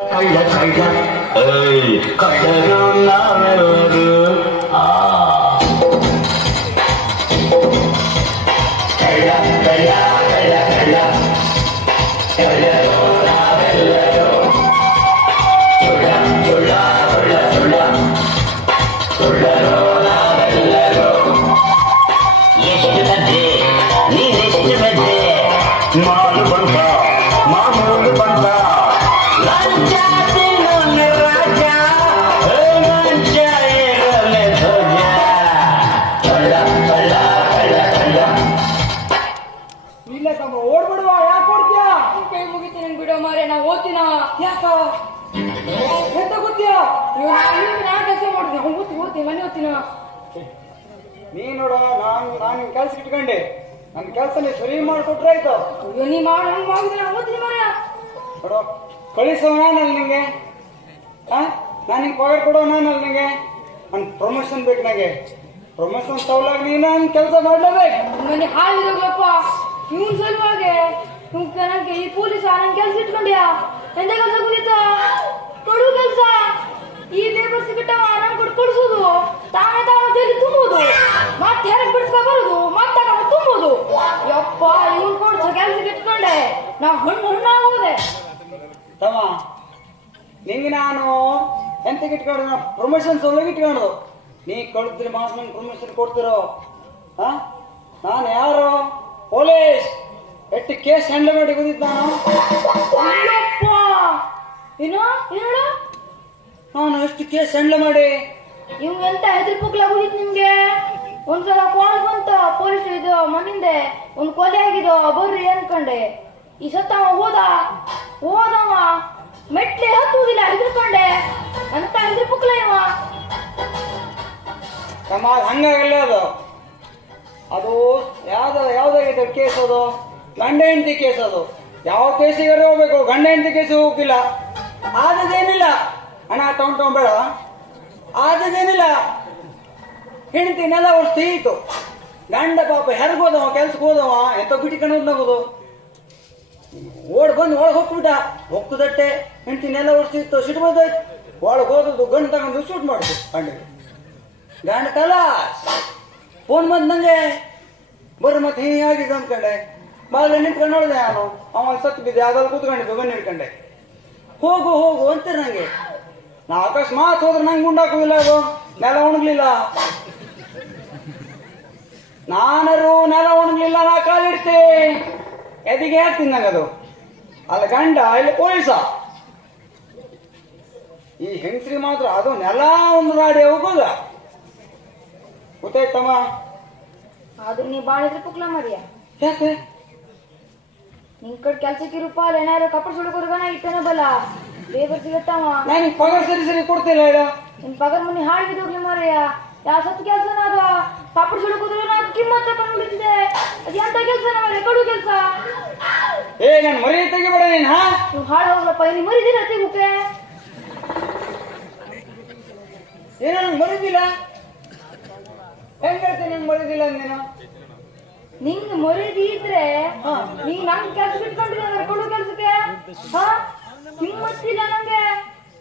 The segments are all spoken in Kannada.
ಕಳ್ಳ ಕಳ್ಳ ಏಯ್ ಕಳ್ಳರು ನಾವೆಲ್ಲರೂ ನೀ ನೋಡ ನಾನು ನಾನು ನಿನ್ ಕೆಲ್ಸ ಇಟ್ಕೊಂಡೆ. ನನ್ನ ಕೆಲಸ ನೀ ಸರಿ ಮಾಡ್ಕೊಟ್ರೆ ಆಯ್ತು. ಅಯ್ಯೋ ನೀ ಮಾಡಿ ಹಂಗೆ ಮಾಡಿದ್ರೆ ನಾ ಓದ್ತೀನಿ ಮಾರ ನೋಡು ಕಳಿಸೋ ನಾನಲ್ಲಿ ನಿಂಗೆ. ಹಾ ನಾನು ನಿಂಗೆ ಪಗಾರ ಕೊಡೋಣ ನಾನಲ್ಲಿ ನಿಂಗೆ. ನನ್ನ ಪ್ರಮೋಷನ್ ಬೇಕು ನನಗೆ ಪ್ರಮೋಷನ್ ಸವಲಾಗಿ ನೀನು ನಾನು ಕೆಲಸ ಮಾಡ್ಲೇಬೇಕು. ಮನೆ ಹಾಳಿದೋಗ್ಲಪ್ಪ ಇವ್ನ ಸಲುವಾಗಿ ಇವ್ ನನಗೆ ಈ ಪೊಲೀಸ್ ನನ್ ಕೆಲಸ ಇಟ್ಕೊಂಡ್ಯಾ? ಎಂತ ಕೆಲಸ ಕುಳಿತ ಕೊಡು ಕೆಲಸ. ಈ ಲೇಬರ್ ಸಿಗಟ್ಟವ ನನ್ ಕೊಟ್ಟು ಕಳ್ಸೋದು ತಾನೇ ತಾನು ಜೈಲಿ ತುಂಬುದು ಮತ್ತೆ ಹೆರಗ್ ಬಿಡಿಸ್ಕೊ ಬರುದು ಮತ್ತೆ ತಗೊಂಡು ತುಂಬುದು ಯಪ್ಪ ಇವ್ನ್ ಕೊಡ್ಸೋ ಕೆಲ್ಸಕ್ಕೆ ಇಟ್ಕೊಂಡೆ. ನಾ ಹಣ್ಣು ಹಣ್ಣಾಗೋದೆ ತಮ್ಮ ನಿಂಗೆ ನಾನು ಎಂತಕ್ಕೆ ಇಟ್ಕೊಂಡು ಪ್ರಮೋಷನ್ ಸಲುವಾಗಿ ಇಟ್ಕೊಂಡು? ನೀ ಕೊಡ್ತೀರಿ ಮಾತ್ರ ನಂಗೆ ಪ್ರಮೋಷನ್ ಕೊಡ್ತಿರೋ ಹಾ ನಾನು ಯಾರು? ಪೊಲೀಸ್! ಎಟ್ಟು ಕೇಸ್ ಹ್ಯಾಂಡಲ್ ಮಾಡಿ ಬಂದಿದ್ದ ನಾನು? ಏನು ಏನು ನಾನು ಎಷ್ಟು ಕೇಸ್ ಹ್ಯಾಂಡಲ್ ಮಾಡಿ? ಇವ್ ಎಂತ ಹೆದರಿ ನಿಮಗೆ ನಿಮ್ಗೆ? ಒಂದ್ಸಲ ಕೋಣ ಬಂತ ಪೊಲೀಸ್ ಇದು ಮನಿಂದೆ ಒಂದ್ ಕೊಲೆ ಆಗಿದ್ದು ಬರ್ರಿ ಅನ್ಕೊಂಡೆ. ಈ ಸತ್ತವ ಹೋದ ಹೋದವ ಮೆಟ್ಲೆ ಹತ್ತುವುದಿಲ್ಲ ಹೆದರ್ಕೊಂಡೆ. ಅಂತ ಹೆದರಿ ಪುಕ್ಲ ಇವ? ಸಮಾಜ ಹಂಗಾಗಲ್ಲ ಅದು. ಅದು ಯಾವ್ದು ಯಾವ್ದಾಗಿದೆ ಕೇಸ್ ಅದು? ಗಂಡ ಹೆಂಡತಿ ಕೇಸ್ ಅದು. ಯಾವ ಕೇಸಿಗೆ ಹೋಗ್ಬೇಕು? ಗಂಡ ಹೆಂಡತಿ ಕೇಸಿಗೆ ಹೋಗಿಲ್ಲ ಆದದೇನಿಲ್ಲ ಹಣ ತಗೊಂಡ್ ತಗೊಂಬೇಡ ಆದದೇನಿಲ್ಲ ಹೆಂಡತಿ ನೆಲ ವರ್ಷ ಇತ್ತು. ಗಂಡ ಪಾಪ ಹೆರ್ಗೋದವ, ಕೆಲ್ಸಕ್ಕೆ ಹೋದವ, ಎಂತ ಬಿಟ್ಟಿಕೊಂಡು ಹೋಗೋದು ಓಡ್ ಬಂದು ಒಳಗೆ ಹೋಗ್ಬಿಟ್ಟ. ಹೊಕ್ಕದಟ್ಟೆ ಹೆಂಡತಿ ನೆಲ ವರ್ಷ ಇತ್ತು, ಸಿಟ್ಟು ಬಂದೈತೆ ಒಳಗೆ ಹೋದದ್ದು ಗಂಡು ತಗೊಂಡು ಶೂಟ್ ಮಾಡುದು ಗಂಡಿಗೆ. ಗಂಡ ಕಲ ಫೋನ್ ಬಂದ್ ನಂಗೆ, ಬರ್ರಿ ಮತ್ತೆ ಹೀಗೆ ಆಗಿದೆ ಅಂದ್ಕೊಂಡೆ. ಬಾಗಿಲ ನಿಂತ್ಕೊಂಡು ನೋಡಿದೆ ನಾನು. ಅವನ್ ಸತ್ತು ಬಿದ್ದೆ, ಅದ್ರಲ್ಲಿ ಕೂತ್ಕೊಂಡಿದ್ದು ಬನ್ನಿ ಹಿಡ್ಕೊಂಡೆ. ಹೋಗು ಹೋಗು ಅಂತಾರೆ ನಂಗೆ. ನಾ ಅಕಸ್ಮಾತ್ ಹೋದ್ರೆ ನಂಗೆ ಗುಂಡಾಕೋದಿಲ್ಲ ಅದು. ನೆಲ ಉಣಗ್ಲಿಲ್ಲ ನಾನರು ನೆಲ ಉಣಗ್ಲಿಲ್ಲ ನಾ ಕಾಲಿಡ್ತೆ ಎದಿಗೆ ಹೇಳ್ತೀನಿ ನಂಗೆ ಅದು. ಅಲ್ಲ ಗಂಡ ಇಲ್ಲಿ ಪೊಲೀಸ. ಈ ಹೆಂಗಸ್ರಿ ಮಾತ್ರ ಅದು ನೆಲ ಒಂದು ಗಾಡಿ ಹೋಗೋದ? ಗೊತ್ತಾಯ್ತಮ್ಮ? ಆದ್ರೂ ನೀ ಬಾಳಿದ್ರೆ ಪುಕ್ಲ ಮರಿಯ? ಯಾಕೆ? ನಿನ್ ಕಡೆ ಕೆಲ್ಸಕ್ಕೆ ಇರುಪ ಅಲ್ಲ ಏನಾರು ಕಪ್ಪಡ ಸುಳ್ಕೊರ್ಗಣ ಇಟ್ಟನ ಬಲ. ಲೇಬರ್ ಸಿಗತ್ತವ ನಾನು ಪಗಾರ ಸರಿ ಸರಿ ಕೊಡ್ತಿಲ್ಲ ಹೇಳ. ನಿನ್ ಪಗಾರ ಮನೆ ಹಾಳು ಬಿದ್ದೋಗ್ಲಿ ಮಾರಯ್ಯ ಯಾವ ಸತ್ತು ಕೆಲಸ ಅದು? ಕಪ್ಪಡ ಸುಳ್ಕೋದ್ರೆ ನಾನು ಕಿಮ್ಮತ್ತ ಉಳಿತಿದೆ ಅದು ಎಂತ ಕೆಲಸ ಮಾರಯ್ಯ ಕಡು ಕೆಲಸ. ಏ ನಾನು ಮರಿ ತೆಗಿಬೇಡ ನೀನ್ ಹಾ? ನೀವು ಹಾಳು ಹೋಗ್ಲಪ್ಪ ಇಲ್ಲಿ ಮರಿದಿರ ತೆಗುಕ್ಕೆ ಏನೋ ನಂಗೆ ಮರಿದಿಲ್ಲ. ಹೆಂಗ್ ಹೇಳ್ತೀನಿ ನಂಗೆ ಮರಿದಿಲ್ಲ ನೀನು? ನಿಂಗ್ ಮರಿದಿದ್ರೆ ನೀ ನಂಗ್ ಕೆಲ್ಸ ಇಟ್ಕೊಂಡಿದ್ದೆ ಕೊಡು ಕೆಲ್ಸಕ್ಕೆ? ಹಾ? ಕಿಮ್ಮತ್ತಿಲ್ಲ ನಂಗೆ?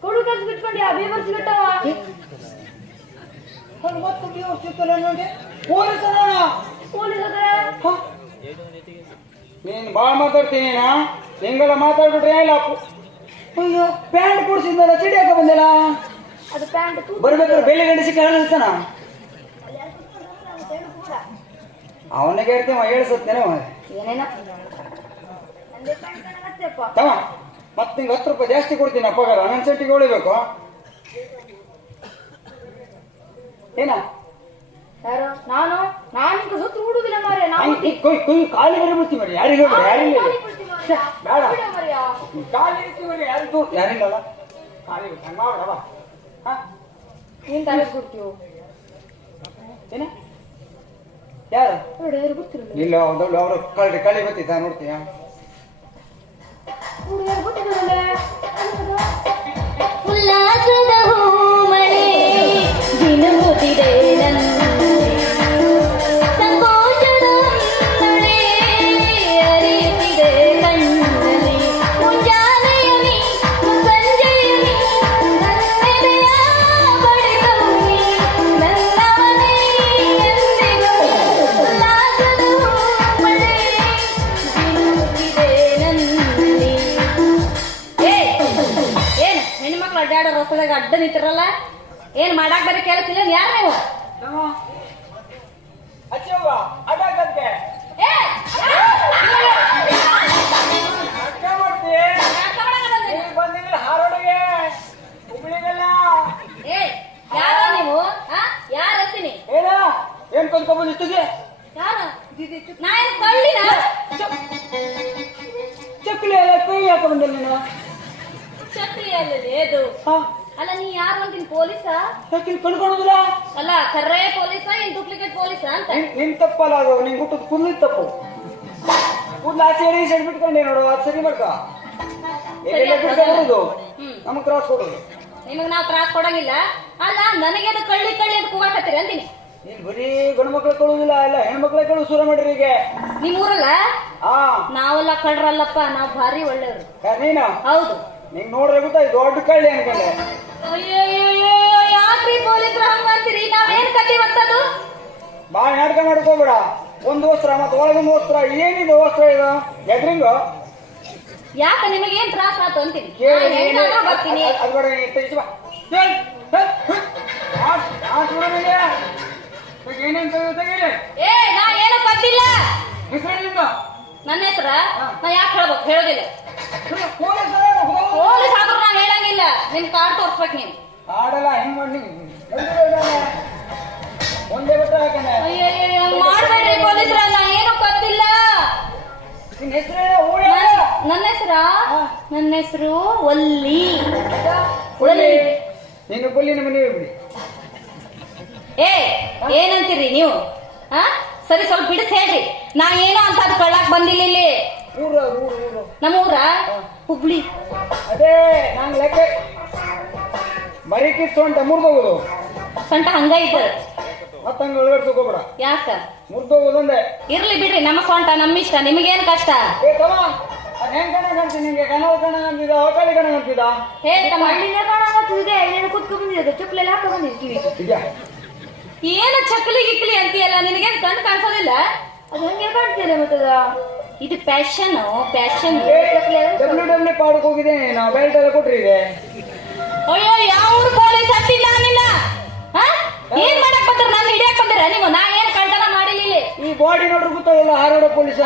ಕೊಡು ಕೆಲ್ಸ ಇಟ್ಕೊಂಡ್ಯಾ ಬೇಬರ್ ಸಿಗಟ್ಟವ ಅವ್ನು ಮತ್ತೆ ನೀವು ಸಿಗ್ತಲ್ಲ ನೋಡಿ. ಪೊಲೀಸ್ ಅದ್ರೆ? ನೀನ್ ಬಾಳ ಮಾತಾಡ್ತೀನಿ ನಾ? ಹಿಂಗೆಲ್ಲ ಮಾತಾಡ್ಬಿಟ್ರೆ ಇಲ್ಲ ಅಯ್ಯೋ ಪ್ಯಾಂಟ್ ಕೊಡ್ಸಿದ್ದಲ್ಲ ಚಿಡಿ ಹಾಕ ಬಂದಿಲ್ಲ? ಅದು ಪ್ಯಾಂಟ್ ಬರ್ಬೇಕಾದ್ರೆ ಬೆಲೆ ಗಂಟೆ ಸಿಕ್ಕ ಅವನಿಗೆ ಹೇಳ್ತೀವ ಹೇಳ್ಸತ್ತೇನೆ ಏನೇನ. ನಂದೇ ಪ್ಯಾಂಟ್ ಕಾಣಕತ್ತೆಪ್ಪ ತಮ್ಮ ಮತ್ತೆ ನಿಂಗೆ ಹತ್ತು ರೂಪಾಯಿ ಜಾಸ್ತಿ ಕೊಡ್ತೀನಿ ಪಗಾರ ಹನ್ನೊಂದು ಸೆಂಟಿಗೆ ಉಳಿಬೇಕು ಏನ? ಯಾರು? ನಾನು? ನಾನು ನಿಂಗೆ ಸುತ್ತು ಹುಡುಗಿಲ್ಲ ಮಾರ್ರೆ. ನಾನು ಕೊಯ್ ಕೊಯ್ ಕಾಲಿಗೆ ಬಿಡ್ತೀನಿ ಮರಿ ಯಾರಿಗೆ. ಬೇಡ. ಬಿಡು ಮಾರ್ರೆ. ಕಾಲಿ ಇರ್ತೀವಿ ಮರಿ ಯಾರಿಗೂ ಯಾರಿಲ್ಲಲ್ಲ ಕಾಲಿ ಹಂಗ ಮಾಡವ ಹಾ? ನೀನ್ ತಲೆ ಕೊಡ್ತೀವಿ ಏನ? ಯಾರು? ಯಾರು ಗೊತ್ತಿರಲಿಲ್ಲ ಇಲ್ಲ ಅವರು ಕಳಿ ಬತ್ತಿದ್ದ ನೋಡ್ತೀಯ? ಹುಬ್ಳಿಗೆಲ್ಲ ಏನ್ ಮಾಡಾಕ್ ನೀವು ಕೇಳ್ತಿಲ್ಲ ಯಾರ್ ಅಂತೀನಿ? ಏನ? ಏನ್ ಕೊಂಡ್ಕೊಂಡ್ ಬಂದಿಷ್ಟುಗೆ ಯಾರ? ನಾ ಏನ್ ಕಳ್ಳಿನ? ಚಕ್ಲಿ ಎಲ್ಲ ಕೈ ಹಾಕ ಬಂದಿಲ್ಲ ಚಕ್ರಿ ಅಲ್ಲದೆ ಅದು ಹಾ. ಅಲ್ಲ ನೀ ಯಾರು ಅಂತೀನಿ ಪೊಲೀಸಾ? ಯಾಕೆ ಕಣ್ಕೊಳೋದಿಲ್ಲ? ಅಲ್ಲ ಕರ್ರೆ ಪೊಲೀಸಾ ಏನ್ ಡೂಪ್ಲಿಕೇಟ್ ಪೊಲೀಸಾ ಅಂತ? ನಿನ್ ತಪ್ಪಲ್ಲ ಅದು ನಿನ್ ಹುಟ್ಟದ ಕುಂದ ತಪ್ಪು. ಕೂದಲು ಆಚೆ ಎಡಿ ಸೆಡ್ ಬಿಟ್ಕೊಂಡೆ ನೋಡು ಅದು ಸರಿ ಮಾಡ್ಕ. ಎಲ್ಲೆಲ್ಲ. ನಮಗ್ ಕ್ರಾಸ್ ಕೊಡೋದು ನಿಮಗ್ ನಾವ್ ತ್ರಾಸ್ ಕೊಡಂಗಿಲ್ಲ. ಅಲ್ಲ ನನಗೆ ಅದು ಕಳ್ಳಿ ಕಳ್ಳಿ ಅಂತ ಕೂಗಾಕತ್ತೀರಿ ಅಂತೀನಿ. ನೀನ್ ಬರೀ ಗಂಡು ಮಕ್ಳು ಕಳುವುದಿಲ್ಲ ಎಲ್ಲ ಹೆಣ್ಮಕ್ಳೇ ಕಳು ಶುರು ಮಾಡ್ರಿ ಈಗ. ನಿಮ್ ಊರಲ್ಲ ನಾವೆಲ್ಲ ಕಳ್ರಲ್ಲಪ್ಪ ನಾವ್ ಭಾರಿ ಒಳ್ಳೆಯವ್ರು. ನೀನು? ಹೌದು. ನಿಂಗ್ ನೋಡ್ರೆ ಇದು ದೊಡ್ಡ ಕಳ್ಳಿ ಅನ್ಕೊಂಡೆ. ಅಯ್ಯಯ್ಯೋ ಯಾಕ್ರಿ ಪೊಲೀಸ್ರ ಹಂಗ ಅಂತೀರಿ? ನಾವೇನ್ ಕಟ್ಟಿ ಬಂತದು ಬಾಳ ನಾಟಕ ಮಾಡ್ಕೋಬೇಡ ಒಂದು ವಸ್ತ್ರ ಮತ್ತೆ ಒಳಗೊಂದು ವಸ್ತ್ರ ಏನಿದು ವಸ್ತ್ರ ಇದು? ಎದ್ರಿಂಗು ಯಾಕ ನಿಮಗೆ ಏನ್ ತ್ರಾಸ ಆತು ಅಂತೀನಿ ಕೇಳಿ ನಾನ್ ಬರ್ತೀನಿ. ಅದು ಬೇಡ ನೀನ್ ತೆಗಿಸಿ ಬಾ ಏನೇನ್ ತೆಗೆದು ಏ ನಾ ಏನು ಕಟ್ಟಿಲ್ಲ ಹೆಸರೇನಿಂದ ನನ್ನ ಹೆಸರ? ನಾ ಯಾಕೆ ಹೇಳ್ಬೇಕು? ಹೇಳೋದಿಲ್ಲ. ಪೊಲೀಸ್ ಆದ್ರೂ ನಾನು ಹೇಳಂಗಿಲ್ಲ. ನಿಮ್ ಕಾರ್ಡ್ ತೋರ್ಸ್ಬೇಕು ನೀವು ಆಡಲ್ಲ ಹೆಂಗ್ ಮಾಡಿ ಒಂದೇ ಬಟ್ಟ ಮಾಡ್ಬೇಡ್ರಿ ಪೊಲೀಸ್ರ ನಾನು ಏನು ಗೊತ್ತಿಲ್ಲ ನಿನ್ ಊರ ನನ್ನ ಹೆಸರ ನನ್ನ ಹೆಸರು ಒಲ್ಲಿ ಒಲ್ಲಿ ನೀನು ಕೊಲ್ಲಿನ ಮನೆ ಬಿಡಿ ಏ ಏನಂತೀರಿ ನೀವು ಆ ಸರಿ ಸ್ವಲ್ಪ ಬಿಡಿಸ್ ಹೇಳ್ರಿ ನಾ ಏನೋ ಅಂತ ಕಳ್ಳಕ್ ಕೊಳ್ಳಾಕ್ ಬಂದಿಲ್ಲ ಇಲ್ಲಿ ನಮ್ಮ ಊರ ಹುಬ್ಳಿ. ಅದೇ ನಾನ್ ಲೆಕ್ಕ ಬರೀ ಕಿತ್ತು ಅಂತ ಮುರ್ದೋಗುದು. ಸೊಂಟ ಹಂಗ ಇದ್ದ ಮತ್ತ ಹಂಗ ಒಳಗಡೆ ತಗೋಬೇಡ ಯಾಕ? ಮುರಿದೋಗುದಂದೆ ಇರ್ಲಿ ಬಿಡ್ರಿ ನಮ್ಮ ಸೊಂಟ ನಮ್ಮ ಇಷ್ಟ ನಿಮಗೇನ್ ಕಷ್ಟ? ಏ ತಮ್ಮ ಅದ್ ಹೆಂಗ್ ಕಣ ಕಾಣ್ತೀನಿ ನಿಂಗೆ? ಕನವ ಕಣ ಅಂತಿದ ಅವಕಾಲಿ ಕಣ ಅಂತಿದ? ಹೇಳ್ತಮ್ಮ ಅಲ್ಲಿಂದ ಕಾಣಾಕತ್ತಿದೆ ಇನ್ನೇನು ಕುತ್ಕೊಂಡ್ ಬಂದಿದೆ ಚುಕ್ಲೆಲ್ಲ ಹಾಕೊ ಬಂದಿದೆ ಕಿವಿಗೆ ಏನು ಚಕ್ಲಿ ಗಿಕ್ಲಿ ಅಂತೀಯಲ್ಲ ನಿನಗೇನ್ ಕಣ್ ಕಾಣಿಸೋದಿಲ್ಲ? ಅದು ಹಂಗೆ ಕಾಣ್ತಿದೆ ಮತ್ತದ. ಇದು ಪ್ಯಾಶನ್ ಪ್ಯಾಶನ್ ಡಬ್ಲ್ಯೂ ಡಬ್ಲ್ಯೂ ಪಾಡಕ್ ಹೋಗಿದೆ. ನೀನು ಬೆಲ್ಟ್ ಎಲ್ಲ ಕೊಟ್ರಿ ಇದೆ ಅಯ್ಯೋ ಯಾವ ಊರು ಪೊಲೀಸ್ ಹತ್ತಿಲ್ಲ ನಿನ್ನ? ಹಾ? ಏನ್ ಮಾಡಕ್ ಬಂದ್ರ? ನಾನು ಹಿಡಿಯಕ್ ಬಂದ್ರ ನೀವು? ನಾ ಏನ್ ಕಳ್ತನ ಮಾಡಿಲ್ಲ ಇಲ್ಲಿ. ಈ ಬಾಡಿ ನೋಡ್ರಿ ಗೊತ್ತಾಗಲ್ಲ ಹಾರೋಡ ಪೊಲೀಸ್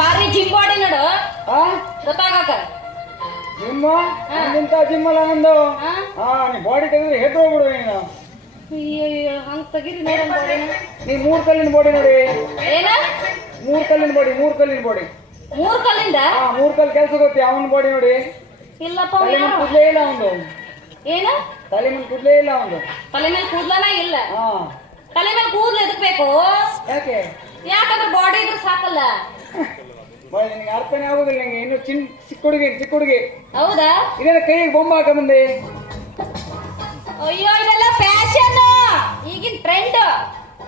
ಬಾರಿ ಜಿಮ್ ಬಾಡಿ ನೋಡು. ಹಾ? ಗೊತ್ತಾಗಕ? ಜಿಮ್ಮ ನಿಂತ ಜಿಮ್ ಅಲ್ಲ ನಂದು. ಹಾ? ನೀ ಬಾಡಿ ತೆಗೆದ್ರೆ ಹೆದ್ರೋಗ್ಬಿಡು ಹೋಗ್ಬಿಡು ನೀನು. ಹಂಗ್ ತೆಗೀರಿ ನೋಡೋಣ ನೀ ಮೂರ್ ಕಲ್ಲಿನ ಬಾಡಿ ನೋಡಿ. ಏನ? ಮೂರ್ ಕಲ್ಲಿನ ಬಾಡಿ ಮೂರ್ ಕಲ್ಲಿನ ಬಾಡಿ. ಮೂರ್ ಕಲ್ಲಿಂದ? ಹಾ ಮೂರ್ ಕಲ್ ಕೆಲ್ಸ ಗೊತ್ತಿ? ಅವನ ಬಾಡಿ ನೋಡಿ. ಇಲ್ಲಪ್ಪ ತಲೆ ಮೇಲೆ ಯಾರು? ಕೂದಲೇ ಇಲ್ಲ ಅವನು. ಏನ? ತಲೆ ಮೇಲೆ ಕೂದಲೇ ಇಲ್ಲ ಅವನು. ತಲೆ ಮೇಲೆ ಕೂದ್ಲನ ಇಲ್ಲ. ಹಾ. ತಲೆ ಮೇಲೆ ಕೂದ್ಲು ಎದಕ್ ಬೇಕು? ಯಾಕೆ? ಯಾಕಂದ್ರೆ ಬಾಡಿ ಇದ್ರೆ ಸಾಕಲ್ಲ. ಬಾಯ್ ನಿನಗೆ ಅರ್ಥನೇ ಆಗುದಿಲ್ಲ ನಂಗೆ. ಇನ್ನು ಚಿನ್ ಚಿಕ್ಕ ಹುಡುಗಿ ಚಿಕ್ಕ ಹುಡುಗಿ. ಹೌದಾ? ಇದೇನ ಕೈಗೆ ಬೊಂಬ ಹಾಕ ಬಂದೆ. ಅಯ್ಯೋ ಇದೆಲ್ಲ ಫ್ಯಾಷನ್ ಈಗಿನ ಟ್ರೆಂಡ್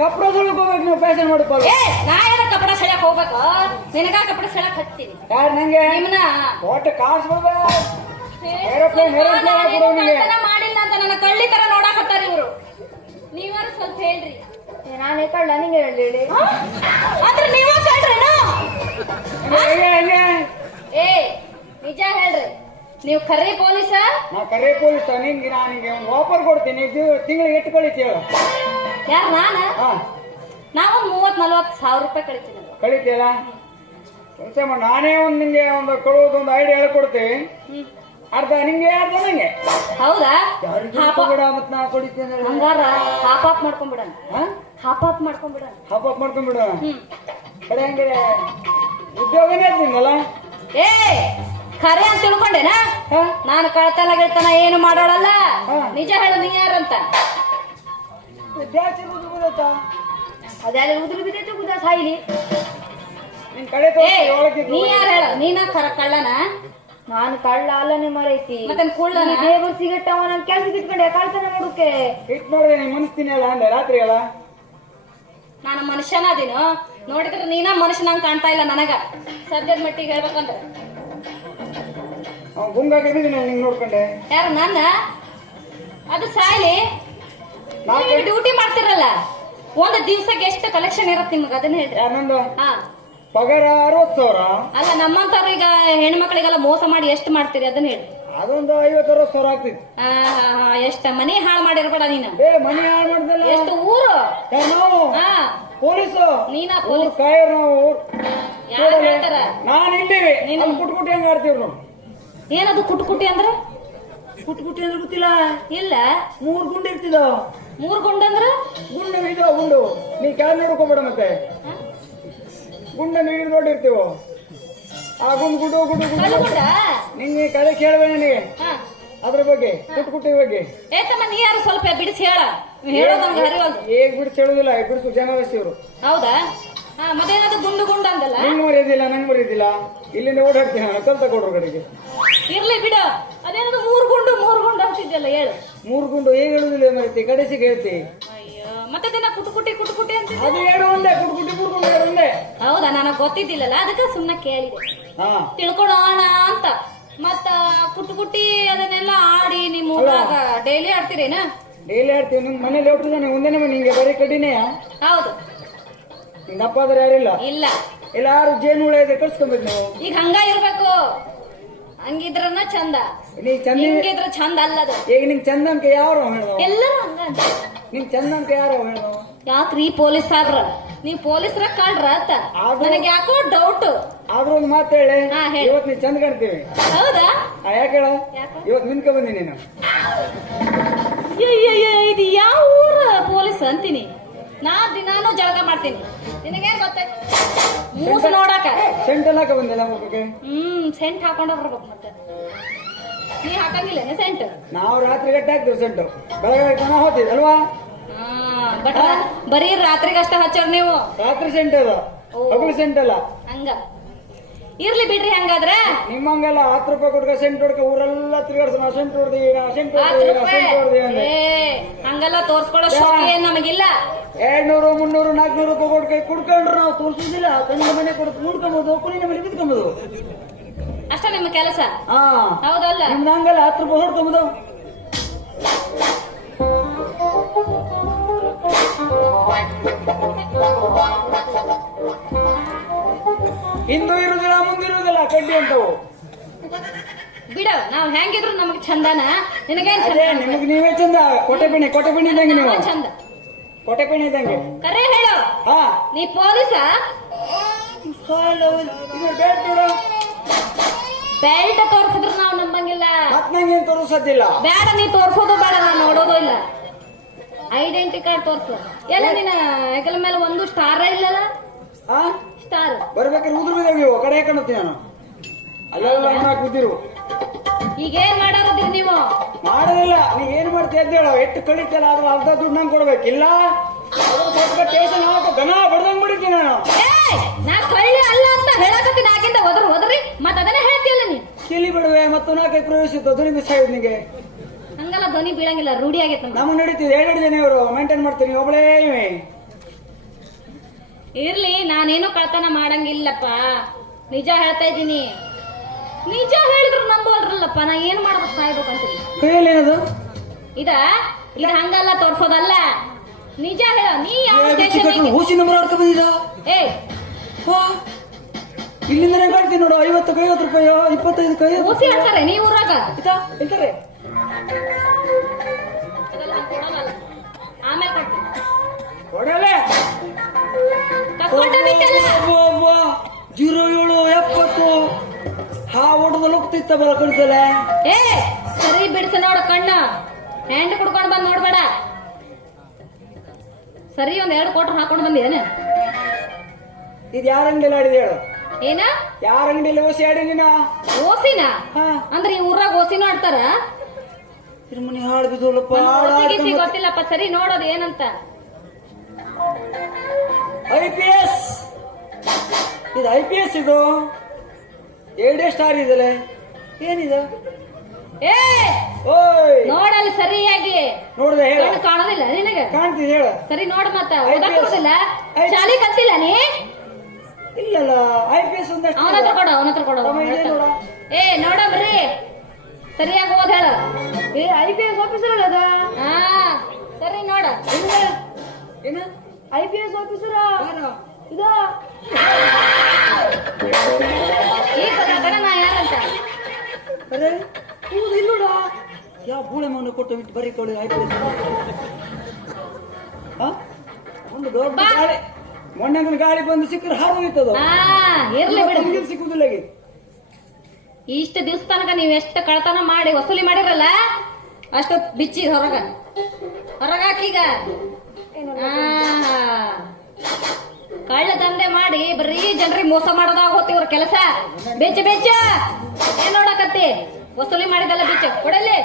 ಕಪ್ರ ಹೋಗ್ಬೇಕು ನೀವು ಫ್ಯಾಷನ್ ಮಾಡ್ಕೊಳ್ಳಿ ಏ ನಾ ಏನ ಕಪಡ ಸೆಳಕ್ ಹೋಗ್ಬೇಕು? ನಿನಗ ಕಪಡ ಸೆಳಕ್ ಹತ್ತೀನಿ. ಯಾರು ನಂಗೆ? ನಿಮ್ನ? ಒಟ್ಟು ಕಾಣಿಸ್ಬಿಡ್ದ ಏರೋಪ್ಲೇನ್ ಏರೋಪ್ಲೇನ್ ಹಾಕ್ಬಿಡು ನಿನಗೆ. ಮಾಡಿಲ್ಲ ಅಂತ ನನ್ನ ಕಳ್ಳಿ ತರ ನೋಡಾಕತ್ತಾರ ಇವರು. ನೀವಾರು ಸ್ವಲ್ಪ ಹೇಳ್ರಿ. ನಾನೇ ಕಳ್ಳ? ನಿಂಗೆ ಹೇಳಿ. ಆದ್ರೆ? ಅಂದ್ರೆ ನೀವ ಕಳ್ರೇನು? ಏ ನಿಜ ಹೇಳ್ರಿ. ನೀವು ಕರೆ ಪೊಲೀಸ? ನಾ ಕರೆ ಪೊಲೀಸ್ ನಿಮ್ಗೆ ನಾ ನಿಂಗೆ ಒಂದು ಆಫರ್ ಕೊಡ್ತೀನಿ. ತಿಂಗಳಿಗೆ ಇಟ್ಕೊಳ್ಳಿ ಕಳಿತೀಯ ಯಾರು ನಾನ? ನಾವು ನಾವೊಂದ್ ಮೂವತ್ ನಲ್ವತ್ ಸಾವಿರ ರೂಪಾಯಿ ಕಳಿತೀನಿ ಕಳಿತೀಯಲ್ಲ? ಕೆಲಸ ಮಾಡಿ. ನಾನೇ ಒಂದು ನಿಂಗೆ ಒಂದು ಕೊಡೋದು ಒಂದು ಐಡಿಯಾ ಹೇಳ್ಕೊಡ್ತೀವಿ ಹ್ಮ್. ಅರ್ಧ ನಿಂಗೆ ಅರ್ಧ ನಂಗೆ. ಹೌದಾ? ಬಿಡ ಮತ್ತೆ ನಾ ಕೊಡಿತೀನಿ ಹಂಗಾರ ಹಾಪ್ ಆಫ್ ಮಾಡ್ಕೊಂಡ್ಬಿಡಣ ಹಾ? ಹಾಪ್ ಆಫ್ ಮಾಡ್ಕೊಂಡ್ಬಿಡಣ ಹಾಪ್ ಆಫ್ ಮಾಡ್ಕೊಂಡ್ಬಿಡು ಹ್ಮ್. ಕಡೆ ಹಂಗೆ. ಉದ್ಯೋಗನೇ ಇರ್ತೀನಲ್ಲ ಏ ಖರೆ ಅಂತ ತಿಳ್ಕೊಂಡೇನಾ? ನಾನು ಕಳ್ತನ ಗಿಳ್ತನ ಏನು ಮಾಡೋಳಲ್ಲ? ನಿಜ ಹೇಳು ನೀ ಯಾರಂತ? ಅದೆಲ್ಲ ಉದುರು ಬಿದ್ದೈತೆ ಗುದ ಸಾಯಿಲಿ? ನೀ ಯಾರು ಹೇಳ? ನೀನ ಕರ ಕಳ್ಳನ? ನಾನು ಕಳ್ಳ ಅಲ್ಲ ನಿಮ್ಮ ಮತ್ತೆ ಕುಳ್ಳನ? ದೇವರು ಸಿಗಟ್ಟವ ನನ್ ಕೆಲ್ಸ ಬಿಟ್ಕೊಂಡೆ ಕಳ್ತನ ಮಾಡೋಕೆ ಹಿಟ್ ನೋಡಿದ್ರೆ ನೀನ್ ಮನಸ್ತೀನಿ ಅಲ್ಲ ಅಂದ್ರೆ ರಾತ್ರಿ ಅಲ್ಲ ನಾನು ಮನುಷ್ಯನ ಅದಿನು. ನೋಡಿದ್ರೆ ನೀನ ಮನುಷ್ಯನ ಕಾಣ್ತಾ ಇಲ್ಲ ನನಗ. ಸದ್ಯದ ಮಟ್ಟಿಗೆ ಹೇಳ್ಬೇಕಂದ್ರೆ. ಅವ್ನು ಗುಂಗಾಗ ಬಿದ್ದೀನಿ ನಿಂಗೆ ನೋಡ್ಕೊಂಡೆ. ಯಾರು ನನ್ನ? ಅದು ಸಾಯ್ಲಿ ನೀವು ಡ್ಯೂಟಿ ಮಾಡ್ತಿರಲ್ಲ. ಒಂದು ದಿವ್ಸಕ್ಕೆ ಎಷ್ಟು ಕಲೆಕ್ಷನ್ ಇರತ್ತೆ ನಿಮ್ಗೆ? ಅದನ್ನ ಹೇಳ್ರಿ. ಯಾನಂದು ಹಾ. ಪಗಾರ ಅರವತ್ತು ಸಾವಿರ. ಅಲ್ಲ ನಮ್ಮಂತವ್ರು ಈಗ ಹೆಣ್ಮಕ್ಳಿಗೆಲ್ಲ ಮೋಸ ಮಾಡಿ ಎಷ್ಟು ಮಾಡ್ತೀರಿ? ಅದನ್ನ ಹೇಳಿ ಅದೊಂದು ಐವತ್ತು ಅರವತ್ತು ಸಾವಿರ ಆಗ್ತಿತ್ತು. ಆ, ಹಾ, ಹಾ, ಎಷ್ಟ ಮನಿ ಹಾಳು ಮಾಡಿರ್ಬೇಡ ನೀನು. ಏ ಮನೆ ಹಾಳು ಮಾಡ್ದಲ್ಲ? ಎಷ್ಟು ಊರು? ಯಾರ್ ನಾವು ಹಾ. ಪೊಲೀಸು. ನೀನಾ ಊರ್ ಪೊಲೀಸ್? ಕಾಯರ್ ನಾವು. ಯಾರು ಹೇಳ್ತಾರ? ನಾನು ಇಲ್ಲಿ ನೀನು- ಕುಟ್ ಕುಟ್ಟಿ ಹೆಂಗ್ ಆಡ್ತೀವಿ ನಾವು ಏನದು ಕುಟ್ ಕುಟಿ ಅಂದ್ರ? ಕುಟ್ ಕುಟ್ಟಿ ಅಂದ್ರೆ ಗೊತ್ತಿಲ್ಲ. ಇಲ್ಲ. ಮೂರ್ ಗುಂಡು ಇರ್ತಿದ? ಮೂರ್ ಗುಂಡ್ ಅಂದ್ರೆ? ಗುಂಡು ಇದು ಗುಂಡು? ನೀ ಕೆಳ ನೋಡ್ಕೋಬೇಡ ಮತ್ತೆ. ಗುಂಡ ನೀರು ನೋಡಿರ್ತೀವ? ಆ ಗುಂಡ್ ಗುಡ್ ಗುಂಡು ಗುಂಡು. ನಿಂಗೆ ಕಡೆ ಕೇಳಬೇಡ ನನಗೆ ಅದ್ರ ಬಗ್ಗೆ ಕುಟ್ ಕುಟ್ಟಿ ಬಗ್ಗೆ. ಏ ತಮ್ಮ ನೀ ಯಾರು ಸ್ವಲ್ಪ ಬಿಡಿಸಿ ಹೇಳ. ಹೇಳೋದು ಈಗ ಬಿಡಿಸಿ ಹೇಳುದಿಲ್ಲ ಬಿಡಿಸು ಜನವಸಿ ಇವರು ಹೌದಾ? ಮತ್ತೇನದು ಗುಂಡು ಗುಂಡು ಅಂದಲ್ಲ? ನಿಂಗೆ ಮರ್ಯಾದಿಲ್ಲ ನಂಗೆ ಮರ್ಯಾದಿಲ್ಲ. ಇಲ್ಲಿಂದ ಓಡಾಡ್ತೀನಿ ನಾನು ಕೊಡ್ರು ಕಡೆಗೆ ಇರ್ಲಿ ಬಿಡ. ಅದೇನದು ಮೂರು ಗುಂಡು ಮೂರು ಗುಂಡು ಅಂತಿದ್ಯಲ್ಲ ಹೇಳು. ಮೂರು ಗುಂಡು ಹೇಗೆ ಹೇಳುದಿಲ್ಲ ಮರಿತಿ? ಕಡೆಸಿಗೆ ಹೇಳ್ತಿ ಅಯ್ಯೋ ಮತ್ತೆ ದಿನ ಕುಟುಕುಟಿ ಕುಟುಕುಟಿ ಅಂತ ಅದು ಎರಡು ಒಂದೇ ಕುಟ್ ಕುಟ್ಟಿ ಮೂರು ಗುಂಡು ಎರಡು ಒಂದೇ. ಹೌದಾ ನನಗೆ ಗೊತ್ತಿದ್ದಿಲ್ಲಲ್ಲ ಅದಕ್ಕೆ ಸುಮ್ನೆ ಕೇಳಿದೆ. ಹಾ. ತಿಳ್ಕೊಳೋಣ ಅಂತ. ಮತ್ತ ಕುಟುಕುಟಿ ಅದನ್ನೆಲ್ಲ ಆಡಿ ನಿಮ್ ಊರಾಗ ಡೈಲಿ ಆಡ್ತೀರೇನ? ಡೈಲಿ ಆಡ್ತೀವಿ ನಿಮ್ ಮನೇಲಿ ಹೊಟ್ಟಿದ್ದಾನೆ ಒಂದೇನೇ ಮನೆ ನಿಂಗೆ ಬರೀ ಕಡಿನೇ ಹೌದು. ಆದ್ರೆ ಯಾರಿಲ್ಲ? ಇಲ್ಲ. ಎಲ್ಲಾರು ಯಾರು ಜೇನು ಇದ್ರೆ ಕಳ್ಸ್ಕೊಂಬೇಕು ನೀವು. ಈಗ ಹಂಗ ಇರ್ಬೇಕು. ಹಂಗಿದ್ರನ ಚಂದ. ನೀ ಚಂದ ಹಿಂಗಿದ್ರ ಚಂದ ಅಲ್ಲದು. ಈಗ ನಿಂಗ್ ಚಂದಂಕ ಯಾರು ಹೇಳೋ ಎಲ್ಲರೂ ಹಂಗ ಅಂತ. ನಿಂಗೆ ಚಂದಂಕ ಯಾರು ಹೇಳೋ ಯಾಕ್ರಿ ಪೊಲೀಸ್ ಸಾಬ್ರ ನೀವ್ ಪೊಲೀಸ್ರ ಕಾಳ್ರ ಅಂತ. ನನಗೆ ಯಾಕೋ ಡೌಟ್ ಆದ್ರೂ ಒಂದು ಮಾತು ಹೇಳಿ. ಹಾ, ಹೇಳು. ಇವತ್ತು ನೀ ಚಂದ ಕಾಣ್ತೀವಿ. ಹೌದಾ? ಆ ಯಾಕೆ ಹೇಳ? ಯಾಕೆ? ಇವತ್ತು ನಿನ್ಕ ಬಂದಿ ನೀನು. ಅಯ್ಯಯ್ಯಯ್ಯ, ಇದು ಯಾವ ಊರ ಪೊಲೀಸ್ ಅಂತೀನಿ? ನಾ ದಿನಾನು ಜಳಕ ಮಾಡ್ತೀನಿ. ನಿನಗೇನ್ ಗೊತ್ತೈತಿ ನೋಡಕ. ನೋಡಾಕ ಸೆಂಟಲ್ ಹಾಕ ಬಂದಿಲ್ಲ ಮುಖಕ್ಕೆ ಹ್ಮ್ ಸೆಂಟ್ ಹಾಕೊಂಡ ಬರ್ಬೇಕು ಮತ್ತೆ. ನೀ ಹಾಕಂಗಿಲ್ಲ ಸೆಂಟ್ ನಾವು ರಾತ್ರಿ ಗಟ್ಟೆ ಹಾಕ್ತೀವಿ ಸೆಂಟು ಬೆಳಗ್ಗೆ ಹೋಗ್ತೀವಿ ಅಲ್ವಾ? ಬಟ್ ಬರೀ ರಾತ್ರಿಗಷ್ಟ ಹಚ್ಚೋರ್ ನೀವು. ರಾತ್ರಿ ಸೆಂಟ್ ಅದು. ಹಗಲು ಸೆಂಟ್ ಅಲ್ಲ. ಹಂಗ. ಇರ್ಲಿ ಬಿಡ್ರಿ ಹಂಗಾದ್ರೆ. ನಿಮ್ಮಂಗೆಲ್ಲ ಹತ್ತು ರೂಪಾಯಿ ಕೊಡ್ಕ ಸೆಂಟ್ ಹೊಡ್ಕ ಊರೆಲ್ಲ ತಿರುಗಾಡ್ಸ. ನಾ ಸೆಂಟ್ ಹೊಡ್ದಿ ನಾ ಸೆಂಟ್ ಸೆಂಟ್ ಏ ಹಂಗೆಲ್ಲ ತೋರ್ಸ್ಕೊಳ್ಳೋ ಶಕ್ತಿ ಏನ್ ನಮಗಿಲ್ಲ. ಎರಡ್ನೂರು ಮುನ್ನೂರು ನಾಲ್ಕುನೂರು ರೂಪಾಯಿ ಕೊಡ್ಕೈ ಕುಡ್ಕೊಂಡ್ರು ನಾವು ತೋರಿಸುದಿಲ್ಲ. ತಂದೆ ಮನೆ ಕೊಡ್ ಕೂಡ್ಕೊಂಬೋದು ಕುಣಿನ ಮನೆ ಬಿದ್ಕೊಂಬೋದು ಅಷ್ಟೇ ನಿಮ್ಮ ಕೆಲಸ? ಹಾ. ಹೌದಲ್ಲ? ನಿಮ್ದು ಹಂಗಲ್ಲ ಹತ್ತು ರೂಪಾಯಿ ಹೊಡ್ಕೊಂಬೋದು. ಹಿಂದೂ ಇರುದಿಲ್ಲ ಮುಂದಿರುವುದಿಲ್ಲ ಕಡ್ಡಿ ಅಂತವು. ಬಿಡ ನಾವ್ ಹೆಂಗಿದ್ರು ನಮಗ್ ಚಂದನ? ನಿನಗೇನ್ ಅದೇ ಚಂದ ನಿಮಗ್ ನೀವೇ ಚಂದ. ಕೋಟೆ ಪಿಣಿ ಕೋಟೆ ಇದ್ದಂಗೆ ನೀವು. ಚಂದ. ಕೋಟೆ ಪೇಣೆ ಇದ್ದಂಗೆ. ಕರೆ ಹೇಳು. ಹಾ. ನೀ ಪೊಲೀಸ? ಇದು ಬೇಡ ಬೆಲ್ಟ್ ತೋರ್ಸಿದ್ರು ನಾವು ನಂಬಂಗಿಲ್ಲ. ಮತ್ ನಂಗೇನ್ ಏನ್ ತೋರಿಸೋದಿಲ್ಲ. ಬೇಡ ನೀ ತೋರ್ಸೋದು ಬೇಡ ನಾನು ನೋಡೋದು ಇಲ್ಲ. ಐಡೆಂಟಿ ಕಾರ್ಡ್ ತೋರ್ಸು. ಎಲ್ಲ ನಿನ್ನ ಹೆಗಲ ಮೇಲೆ ಒಂದು ಸ್ಟಾರ ಇಲ್ಲಲ್ಲ? ಹಾ ಸ್ಟಾರ್ ಬರ್ಬೇಕಾದ್ರೆ ಉದುರು ಬಿದ್ದಾಗ ನೀವು ಕಡೆ ಹಾಕೊಂಡತ್ತೀನಿ ನಾನು. ಅಲ್ಲೆಲ್ಲ ಹಣ್ಣಾಕ್ ಬಿದ್ದಿರು ಈಗ ಏನ್ ಮಾಡೋದಿರಿ ನೀವು? ಮಾಡೋದಿಲ್ಲ ನೀ ಏನ್ ಮಾಡ್ತೀಯ ಅಂತ ಹೇಳೋ. ಎಷ್ಟು ಕಳಿತಲ್ಲ ಆದ್ರೂ ಅರ್ಧ ದುಡ್ಡು ನಂಗೆ ಕೊಡ್ಬೇಕಿಲ್ಲ ಗನ ಬಡ್ದಂಗ್ ಬಿಡ್ತೀನಿ ನಾನು. ಏಯ್! ನಾ ಕಳ್ಳಿ ಅಲ್ಲ ಅಂತ ಹೇಳಕತ್ತೀನಿ. ಆಗಿಂದ ಹೋದ್ರ ಹೋದ್ರಿ ಮತ್ ಅದನ್ನ ಹೇಳ್ತಿಯಲ್ಲ ನೀ? ಕಿಲಿ ಬಿಡುವೆ ಮತ್ತು ನಾಲ್ಕೈದು ಪ್ರವೇಶಿತ್ತು ಧ್ವನಿ ಮಿಸ್ ಆಗಿದ್ ನಿಂಗೆ. ಹಂಗಲ್ಲ ಧ್ವನಿ ಬೀಳಂಗಿಲ್ಲ. ರೂಢಿ ಆಗೈತೆ ನಮ್ಗೆ ನಮ್ಮ ನಡೀತಿದೆ ಎರಡು ಜನ ಇವರು. ಮೇಂಟೈನ್ ಮಾಡ್ತೀನಿ ಒಬ್ಬಳೇ ಇವೆ. ಇರ್ಲಿ ನಾನೇನು ಕಳ್ತನ ಮಾಡಂಗಿಲ್ಲಪ್ಪ. ನಿಜ ಹೇಳ್ತಾ ಇದ್ದೀನಿ. ನಿಜ ಹೇಳಿದ್ರು ನಂಬೋಲ್ರಲ್ಲಪ್ಪ ನಾ ಏನ್ ಮಾಡ್ಬೇಕು ಸಾಯ್ಬೇಕಂತೀನಿ ಹೇಳಿ ಏನದು ಇದ ಇದ ಹಂಗಲ್ಲ ತೋರ್ಸೋದಲ್ಲ. ನಿಜ ಹೇಳ ನೀ ಯಾವ ಸ್ಟೇಷನ್ ಹೂಸಿ ನಂಬರ್ ಆಡ್ಕ ಬಂದಿದ ಏ ಇಲ್ಲಿಂದ ಕಾಡ್ತೀನಿ ನೋಡು ಐವತ್ತು ಐವತ್ತು ರೂಪಾಯಿ ಇಪ್ಪತ್ತೈದು ಕೈ ಹೂಸಿ ಹಾಕ್ತಾರೆ ನೀ ಊರಾಗ? ಅದೆಲ್ಲ ಕೊಡಲ್ಲ. ಆಮೇಲೆ ಕೊಡ್ತೀನಿ ಕೊಡಲೇ ಕಸ್ಕೊಂಡ ಬಿಟ್ಟಲ್ಲ ಹಾ ಓಟದಲ್ಲಿ ಹೋಗ್ತಿತ್ತ ಬರ ಕಳಿಸಲೆ ಏ ಸರಿ ಬಿಡಿಸ ನೋಡ ಕಣ್ಣ. ಹ್ಯಾಂಡ್ ಕುಡ್ಕೊಂಡು ಬಂದ್ ನೋಡ್ಬೇಡ. ಸರಿ ಒಂದ್ ಎರಡು ಹಾಕೊಂಡು ಹಾಕೊಂಡ್ ಬಂದೇನ ಇದು ಯಾರ ಅಂಗಡಿಯಲ್ಲಿ ಆಡಿದೆ ಹೇಳು? ಏನ? ಯಾರ ಅಂಗಡಿಯಲ್ಲಿ ಓಸಿ ಆಡಿ ನೀನು? ಓಸಿನ? ಅಂದ್ರೆ ಈ ಊರಾಗ ಓಸಿನೂ ಆಡ್ತಾರ ತಿರುಮನಿ ಬಿದ್ದೋಲಪ್ಪ ಗೊತ್ತಿಲ್ಲಪ್ಪ ಸರಿ ನೋಡೋದು ಏನಂತ. I P S. ಇದು ಐ ಪಿ ಎಸ್ ಇದು? ಎರಡೇ ಸ್ಟಾರ್ ಇದೆಲ್ಲ ಏನಿದು? ಏ! ಓಯ್! ನೋಡಲ್ಲಿ ಸರಿಯಾಗಿ. ನೋಡ್ದೆ ಹೇಳ. ಕಣ್ಣು ಕಾಣೋದಿಲ್ಲ ನಿನಗೆ? ಕಾಣ್ತಿದೆ ಹೇಳ. ಸರಿ ನೋಡು ಮತ್ತ. IPS. ಓದಕ್ ಬರೋದಿಲ್ಲ ಐ- ಶಾಲಿ ಕತ್ತಿಲ್ಲ ನೀ? ಇಲ್ಲಲ್ಲ ಐ ಪಿ ಎಸ್ ಒಂದಷ್ಟು ಅವನ ಹತ್ರ ಕೊಡ ಅವನ ಹತ್ರ ಕೊಡು. ಏ ನೋಡಮ್ರಿ ಸರಿಯಾಗಿ ಓದ್ ಹೇಳ. ಏ ಐ ಪಿ ಎಸ್ ಆಫೀಸರ್ ಅಲ್ಲ ಅದ? ಹಾ ಸರಿ ನೋಡ. ಏನು? I P S officer? ಇದ? ಅರೆ ಇಲ್ಲೋಡ ಯಾವ ಬೂಳೆ ಮಣ್ಣು ಕೊಟ್ಟು ಬಿಟ್ಟು ಬರೀ ಕೊಡಿ ಆಯ್ತು. ಆ? ಒಂದು ದೊಡ್ಡ. ಗಾಳಿ. ಮೊನ್ನೆ ಗಾಳಿ ಬಂದು ಸಿಕ್ಕರೆ ಹಾರೋಗಿತ್ತದು ನಮ್ಗೆ ಸಿಕ್ಕುದಿಲ್ಲ. ಇಷ್ಟ ದಿವ್ಸ ತನಕ ನೀವು ಎಷ್ಟು ಕಳತನ ಮಾಡಿ ವಸೂಲಿ ಮಾಡಿರಲ್ಲ ಅಷ್ಟು ಬಿಚ್ಚಿ ಹೊರಗ. ಹೊರಗಾಕೀಗ ಕಳ್ಳ ದಂಧೆ ಮಾಡಿ ಬರೀ ಜನರಿಗೆ ಮೋಸ ಮಾಡೋದಾಗ ಹೋತಿ ಇವ್ರ ಕೆಲಸ. ಬೆಚ್ಚ ಬೆಚ್ಚ. ಏನ್ ನೋಡಕತ್ತಿ? ವಸೂಲಿ ಮಾಡಿದಲ್ಲ ಬೆಚ್ಚ. ಕೊಡಲಿ.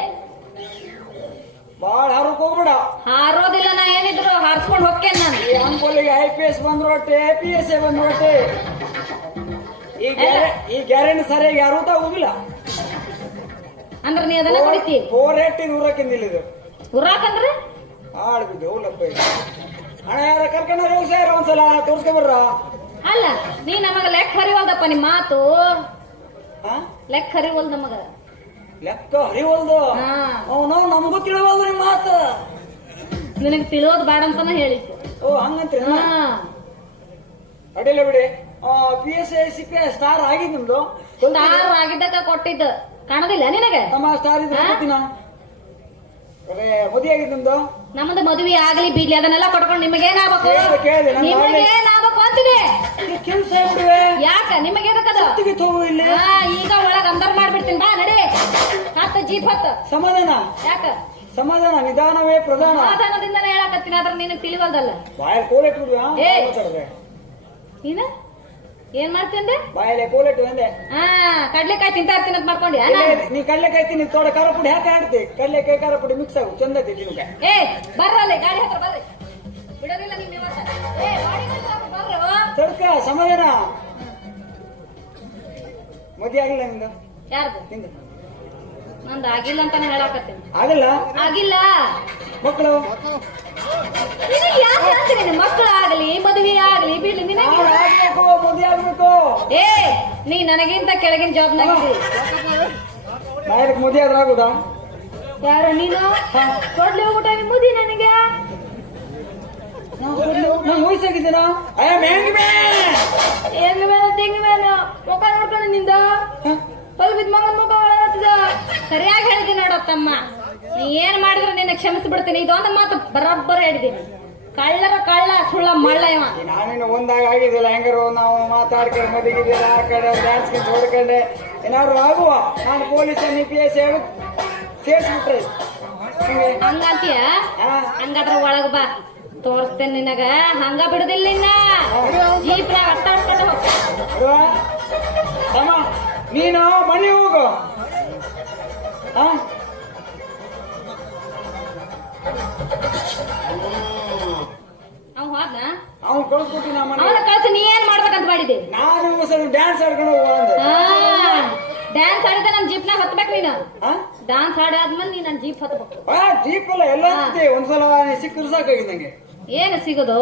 ಬಾಳ ಹಾರೋಕ್ ಹೋಗ್ಬೇಡ. ಹಾರೋದಿಲ್ಲ ನಾ ಏನಿದ್ರು ಹಾರಿಸ್ಕೊಂಡ್ ಹೋಗ್ತೇನೆ ನಾನು. ಅಂಕೋಲಿಗೆ ಐ ಪಿ ಎಸ್ ಬಂದ್ರು ಒಟ್ಟೆ ಎ ಪಿ ಎಸ್ ಬಂದ್ರು ಒಟ್ಟೆ ಈ ಗ್ಯಾರೆ- ಈ ಗ್ಯಾರಂಟಿ ಸರಿಯಾಗಿ ಯಾರು ತಗೋದಿಲ್ಲ. ಅಂದ್ರೆ ನೀ ಅದನ್ನ ಕುಡಿತಿ? ಫೋರ್ ಏಟ್ ಇದು ಉರಾಕಂದ್ರ ಹಾಳು ಬಿದ್ದು ಹೋಗ್ಲಪ್ಪ ಇದು. ಹಣ ಯಾರ ಕರ್ಕೊಂಡ ಒಂದ್ಸಲ ತೋರ್ಸ್ಕೊಂಬರ್ರ ಅಲ್ಲ ನೀ ನಮಗ ಲೆಕ್ಕ ಹರಿವಲ್ದಪ್ಪ ನಿಮ್ ಮಾತು? ಆ? ಲೆಕ್ಕ ಹರಿವಲ್ ನಮಗ. ಲೆಕ್ಕ ಹರಿವಲ್ದು. ಅವನು ನಮಗೂ ತಿಳಿವಲ್ದು ನಿಮ್ಮ ಮಾತು. ನಿನಗ್ ತಿಳಿಯೋದು ಬೇಡ ಅಂತಾನ ಹೇಳಿತ್ತು ಓ ಹಂಗಂತ್ರಿ? ಅಡಿಲ್ಲ ಬಿಡಿ. P S I C P star ಆಗಿದ್ ನಿಮ್ದು? ಸ್ಟಾರ್ ಆಗಿದ್ದಕ್ಕ ಕೊಟ್ಟಿದ್ದ. ಕಾಣದಿಲ್ಲ ನಿನಗೆ? ತಮ್ಮ ಸ್ಟಾರ್ ಇದ್ರೆ ಮದುವೆ ಆಗಿದ್ ನಿಮ್ದು? ನಮ್ದು ಮದುವೆ ಆಗಲಿ ಬಿಡ್ಲಿ ಅದನ್ನೆಲ್ಲ ಕೊಟ್ಕೊಂಡು ನಿಮಗೇನಾಗಬೇಕು ಕೇಳಿದೆ, ಕೇಳಿದೆ, ಆಗ್ಬೇಕು ನಿಮಗೇನಾಗ್ಬೇಕು ಅಂತೀನಿ ಕೆಲಸ ಯಾಕ ನಿಮಗೆ ಹೊತ್ತಿಗೆ ಇಲ್ಲಿ. ಈಗ ಒಳಗ ಅಂದರ್ ಮಾಡ್ಬಿಡ್ತೀನಿ ಬಾ ನಡಿ. ಹತ್ತು ಜೀಪ್ ಹತ್ತು. ಸಮಾಧಾನ. ಯಾಕ? ಸಮಾಧಾನ ನಿಧಾನವೇ ಪ್ರಧಾನ. ಸಮಾಧಾನದಿಂದನೇ ಹೇಳಕತ್ತೀನಿ ಆದ್ರೆ ನೀನು ತಿಳಿವಲ್ದಲ್ಲ. ಬಾಯಲ್ಲಿ ಬಿಡುವ ಏ. ಮಾತಾಡ್ದೆ. ನೀನ? ಏನ್ ಮಾಡ್ತೇನೆ ಬಾಯಲೆ ಕೋಲೆಟ್ ಅಂದೆ ಹಾ ಕಡ್ಲೆಕಾಯಿ ತಿಂತಾ ಇರ್ತೀನಿ ಅಂತ ಮಾಡ್ಕೊಂಡಿ ನೀ ಕಡ್ಲೆಕಾಯಿ ತಿನ್ನಿ ತೋಡ ಖಾರ ಪುಡಿ ಹಾಕಿ ಆಡ್ತಿ. ಕಡ್ಲೆಕಾಯಿ ಖಾರ ಪುಡಿ ಮಿಕ್ಸ್ ಆಗು ಚಂದ ಐತಿ ನಿಮ್ಗೆ ಏ ಬರ್ರಲ್ಲ ಗಾಡಿ ಹತ್ರ ಬರ್ರಿ. ಬಿಡೋದಿಲ್ಲ ನಿಮ್ ಇವತ್ತ ಏ ಗಾಡಿ ಹತ್ರ ಬರ್ರಿ ತಡ್ಕ ಸಮಯನ. ಮದಿ ಆಗಿಲ್ಲ ನಿಂದು? ಯಾರ್ದು? ನಿಂದು. ನಂದು ಆಗಿಲ್ಲ ಅಂತಾನೆ ಹೇಳಾಕತ್ತೀನಿ. ಆಗಲ್ಲ? ಆಗಿಲ್ಲ. ಮಕ್ಕಳು? ನಿನಗೆ ಯಾಕೆ ಅಂತೀನಿ ನಿನ್ ಮಕ್ಕಳು ಆಗಲಿ ಮದುವೆ ಆಗಲಿ ಬಿಡ್ಲಿ ನಿನಗೆ ಮದುವೆ ಆಗ್ಬೇಕು. ಏ ನೀ ನನಗಿಂತ ಕೆಳಗಿನ ಜಾಬ್ನಾಗಿದ್ದಿ ನಾಯಕ್ ಮದುವೆ ಆದ್ರೆ ಆಗುದಾ? ಯಾರು ನೀನು? ಕೊಡ್ಲಿ ಹೋಗ್ಬಿಟ್ಟ ಮುದಿ ನನಗೆ. ನಾನು ಮ್ಯಾನ್. ಹೆಂಗ್ ಮೇಲೆ ತೆಂಗ್ ಮೇಲೆ ಮುಖ ನೋಡ್ಕೊಂಡು ನಿಂದ. ಹೊಲ್ ಬಿದ್ದ ಮಗನ ಮುಖ ಒಳಗತ್ತದ ಸರಿಯಾಗಿ ಹೇಳಿದ್ದೀನಿ ನೋಡತ್ತಮ್ಮ ತಮ್ಮ ನೀ ಏನ್ ಮಾಡಿದ್ರೆ ನಿನ್ನ ಕ್ಷಮಿಸಿ ಬಿಡ್ತೀನಿ ಇದೊಂದು ಮಾತು ಬರೋಬ್ಬರ ಹೇಳಿದೀನಿ ಕಳ್ಳರ ಕಳ್ಳ ಸುಳ್ಳ ಮಳ್ಳ ಇವ ನಾನೇನು ಒಂದಾಗ ಆಗಿದಿಲ್ಲ ಹೆಂಗಾರು? ನಾವು ಮಾತಾಡ್ಕೊಂಡು ಮದುವೆಗಿದ್ದಿಲ್ಲ ಆ ಕಡೆ ಡ್ಯಾನ್ಸ್ ಗಿನ್ಸ್ ಹೊಡ್ಕೊಂಡೆ ಏನಾದ್ರು ಆಗುವ? ನಾನು ಪೊಲೀಸ್ ಎನ್ ಪಿ ಎಸ್ ಹೇಳಿ ಸೇರ್ಸ್ಬಿಟ್ರೆ. ಹಿಂಗೆ. ಹಂಗಂತೀಯ. ಹಂಗಾದ್ರ ಒಳಗ್ ಬಾ. ತೋರಿಸ್ತೇನೆ ನಿನಗ. ಹಂಗ ಬಿಡುದಿಲ್ಲ ನಿನ್ನ. ತಮ್ಮ ನೀನು ಮನೆ ಹೋಗು. ಹಾ ಅವ್ ಹೋದ್ನ ಅವ್ನು ಕಳ್ಸ್ಕೊಟ್ಟು ಕಳ್ಸಿ ನೀ ಏನ್ ಮಾಡ್ಬೇಕಂತ ಮಾಡಿದೆ ನಾನು ಸ್ವಲ್ಪ ಡ್ಯಾನ್ಸ್ ಆಡ್ಕೊಂಡು ಅಂದೆ ಡ್ಯಾನ್ಸ್ ಆಡಿದ ನಮ್ ಹತ್ಬೇಕು ನೀನು ಡ್ಯಾನ್ಸ್ ಡಾನ್ಸ್ ಆಡಾದ್ಮೇಲೆ ನೀ ನನ್ ಜೀಪ್ ಹತ್ಬೇಕು ಆ ಜೀಪ್ ಅಲ್ಲ ಎಲ್ಲ ಸಿಗ್ತಿ ಒಂದ್ಸಲ ನೀ ಸಾಕಾಗಿದೆ ನಂಗೆ ಏನು ಸಿಗೋದು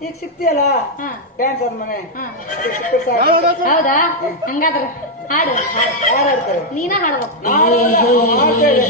ಈಗ ಸಿಕ್ತಿಯಲ್ಲ ಹಾ ಡ್ಯಾನ್ಸ್ ಆದ್ಮೇಲೆ ಹಾ ಅದಕ್ಕೆ ಸಿಕ್ಕರು ಸಾಕು ಹೌದಾ ಹಂಗಾದ್ರ ಹಾಡು ಹಾಡು ಹಾಡಬೇಕು ಆಡ್ತಾರೆ ನೀನ ಹಾಡ್ಬೇಕು ನಾನು ಅಲ್ಲ, ಮಾಡ್ತಾ ಇದ್ದೆ.